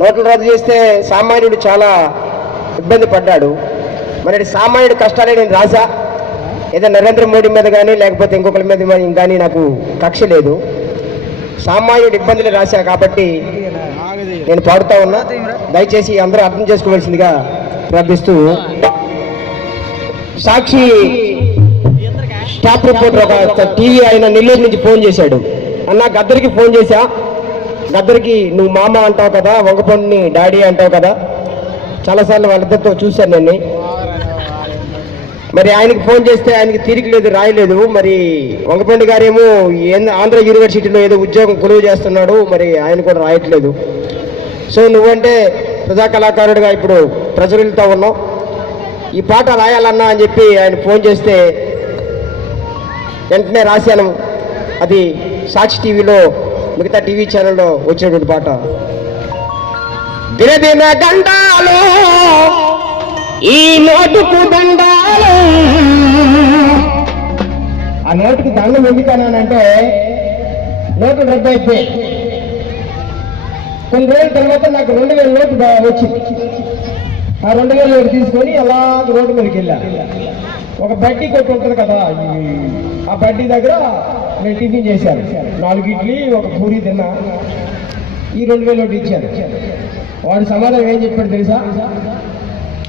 నోట్లు రద్దు చేస్తే సామాన్యుడు చాలా ఇబ్బంది పడ్డాడు. మరి సామాన్యుడి కష్టాలే నేను రాసా ఏదో నరేంద్ర మోడీ మీద కానీ లేకపోతే ఇంకొకరి మీద కానీ నాకు కక్ష లేదు. సామాన్యుడి ఇబ్బందులు రాశా కాబట్టి నేను పాడుతా ఉన్నా. దయచేసి అందరూ అర్థం చేసుకోవాల్సిందిగా ప్రార్థిస్తూ సాక్షి స్టాఫ్ రిపోర్టర్ ఒక టీవీ ఆయన నెల్లూరు నుంచి ఫోన్ చేశాడు. అన్న గద్దరికి ఫోన్ చేశా? గద్దరికి నువ్వు మామ అంటావు కదా వంగపండుని డాడీ అంటావు కదా చాలాసార్లు వాళ్ళిద్దరితో చూశాను నేను మరి ఆయనకి ఫోన్ చేస్తే ఆయనకి తీరిక లేదు రాయలేదు మరి వంగపండి గారేమో ఆంధ్ర యూనివర్సిటీలో ఏదో ఉద్యోగం కొలువు చేస్తున్నాడు మరి ఆయన కూడా రాయట్లేదు. సో నువ్వంటే ప్రజా కళాకారుడిగా ఇప్పుడు ప్రజలతో ఉన్నావు. ఈ పాట రాయాలన్నా అని చెప్పి ఆయన ఫోన్ చేస్తే వెంటనే రాశాను. అది సాక్షి టీవీలో మిగతా టీవీ ఛానల్లో వచ్చినటువంటి పాట. దినదిన గండాలు ఈ నోటుకు దండాలు. ఆ నోటుకు దండం ఎందుకన్నానంటే నోటు రద్దు అయిపోయి కొన్ని రోజుల తర్వాత నాకు రెండు వేల నోటు వచ్చింది. ఆ రెండు వేల నోటు తీసుకొని అలా రోడ్డు మీదకి వెళ్ళా. ఒక బడ్డీ కొట్టు ఉంటుంది కదా ఆ బడ్డీ దగ్గర నేను టిఫిన్ చేశాను. నాలుగు ఇడ్లీ ఒక పూరి తిన్నా. ఈ రెండు వేలు ఒకటి ఇచ్చాను. వాడు సమాధానం ఏం చెప్పాడు తెలుసా?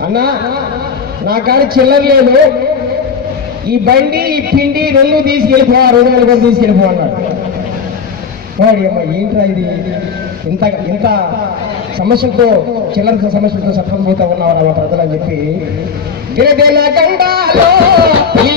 అన్నా నా కాడ చిల్లర లేదు. ఈ బండి ఈ పిండి రెండు తీసుకెళ్ళిపో రెండు వేల కూడా తీసుకెళ్ళిపో అన్నాడు. వాడి అమ్మ ఏంట్రా ఇది? ఇంత ఇంత సమస్యలతో చిల్లర సమస్యలతో సఫలమవుతా ఉన్నావు నా ప్రజలు అని చెప్పి దినదిన గండాలో ఈ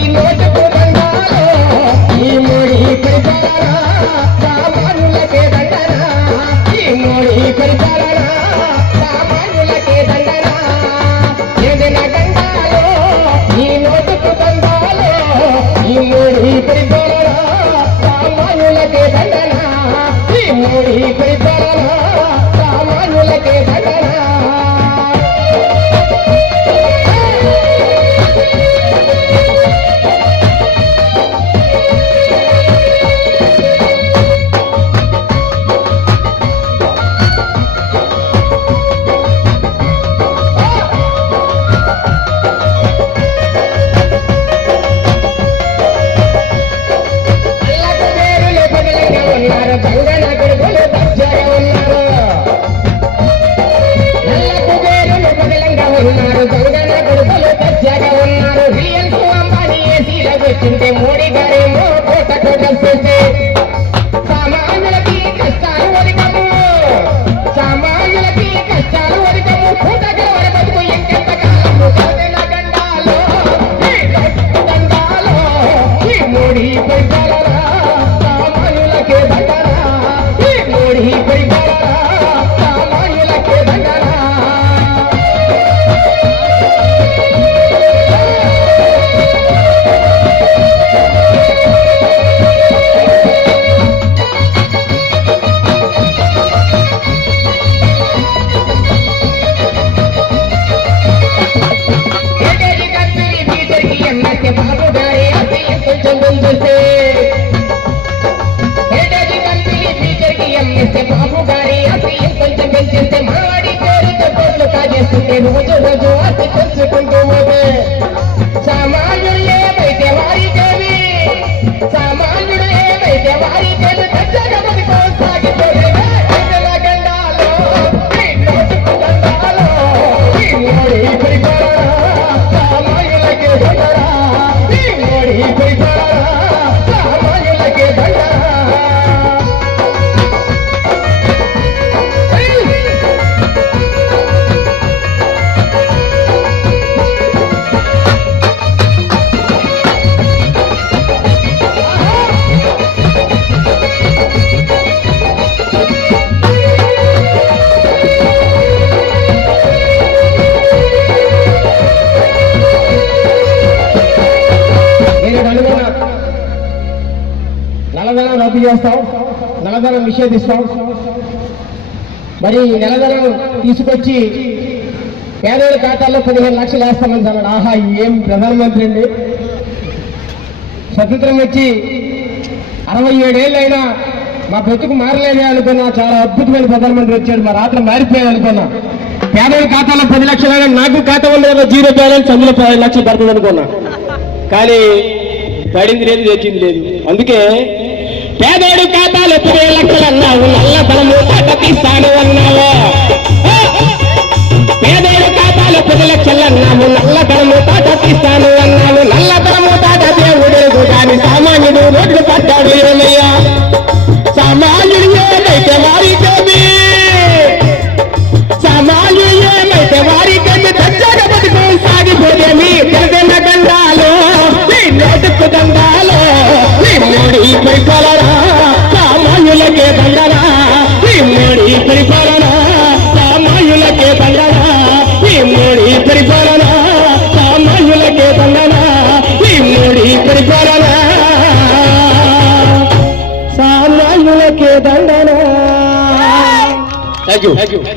ಸುತ್ತೆ ಮುಗಿದು ರಜು ಅತಿ ಕಸಿಕೊಂಡು ಮಗ నెలధనం రద్దు చేస్తాం నెలధనం నిషేధిస్తాం. మరి నెలధనం తీసుకొచ్చి పేదల ఖాతాల్లో పదిహేను లక్షలు వేస్తామని అన్నాడు ఆహా ఏం ప్రధానమంత్రి అండి? స్వతంత్రం వచ్చి అరవై ఏడేళ్ళైనా మా బ్రతుకు మారలేదే అనుకున్నా చాలా అద్భుతమైన ప్రధానమంత్రి వచ్చాడు మా రాత్రి మారిపోయాయి అనుకున్నా. పేదల ఖాతాలో పది లక్షలు నాకు ఖాతా ఉండదు జీరో బ్యాలెన్స్ అందులో పది లక్షలు పడుతుంది అనుకున్నా. కానీ పడింది లేదు తెచ్చింది లేదు. అందుకే పేదోడి ఖాతాలు ఎప్పుడే లక్షలు అన్నావు. నల్ల బలము తీస్తాడు అన్నావు. పేదోడి ఖాతాలు పది లక్షలు అన్నాము నల్ల బలము తీస్తాను అన్నావు. నల్ల బలము తాట దేవుడు కానీ సామాన్యుడు రోడ్డు పట్టాడు ఏమయ్యా? సామాన్యుడు താങ്ക് യു